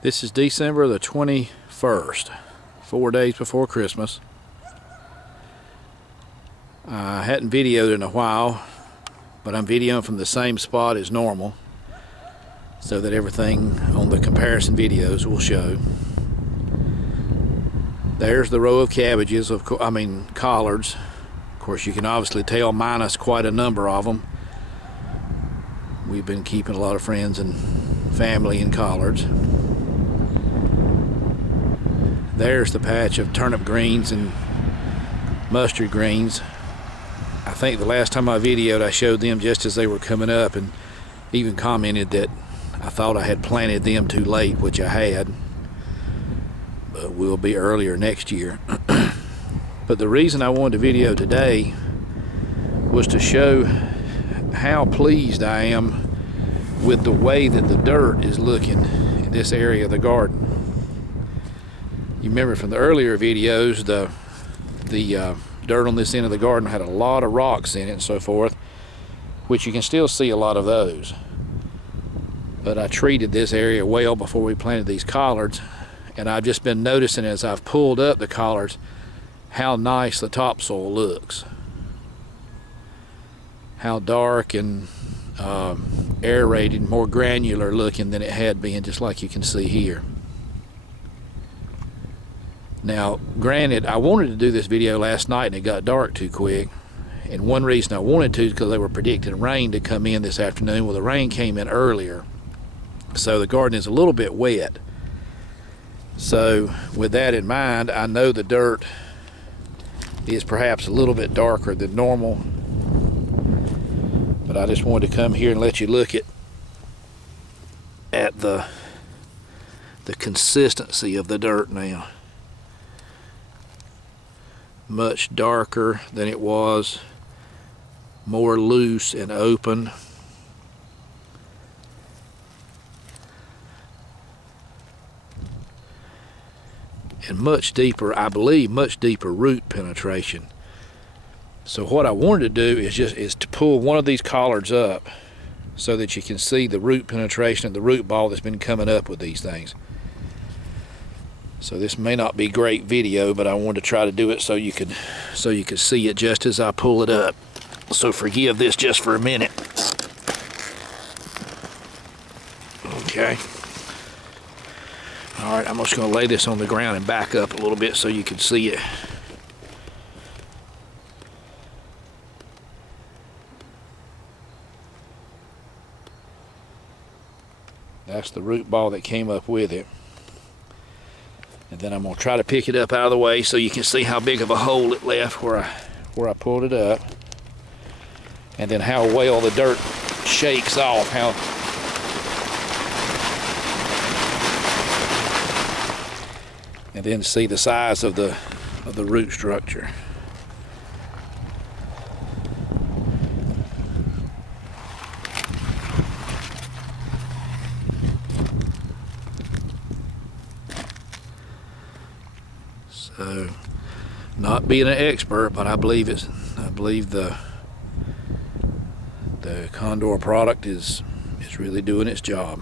This is December the 21st, 4 days before Christmas. I hadn't videoed in a while, but I'm videoing from the same spot as normal so that everything on the comparison videos will show. There's the row of cabbages, collards. Of course, you can obviously tell minus quite a number of them. We've been keeping a lot of friends and family in collards. There's the patch of turnip greens and mustard greens. I think the last time I videoed, I showed them just as they were coming up and even commented that I thought I had planted them too late, which I had, but will be earlier next year. But the reason I wanted to video today was to show how pleased I am with the way that the dirt is looking in this area of the garden. You remember from the earlier videos, the dirt on this end of the garden had a lot of rocks in it and so forth, which you can still see a lot of those. But I treated this area well before we planted these collards, and I've just been noticing as I've pulled up the collards how nice the topsoil looks. How dark and aerated, more granular looking than it had been, just like you can see here. Now, granted, I wanted to do this video last night and it got dark too quick. And one reason I wanted to is because they were predicting rain to come in this afternoon. Well, the rain came in earlier, so the garden is a little bit wet. So with that in mind, I know the dirt is perhaps a little bit darker than normal, but I just wanted to come here and let you look at the consistency of the dirt now. Much darker than it was, more loose and open. And much deeper, I believe, much deeper root penetration. So what I wanted to do is to pull one of these collards up so that you can see the root penetration of the root ball that's been coming up with these things. So this may not be great video, but I wanted to try to do it so you could see it just as I pull it up. So forgive this just for a minute. Okay. All right, I'm just going to lay this on the ground and back up a little bit so you can see it. That's the root ball that came up with it. And then I'm going to try to pick it up out of the way so you can see how big of a hole it left where I pulled it up. And then how well the dirt shakes off, and then see the size of the root structure. So, not being an expert, but I believe the Condor product is really doing its job.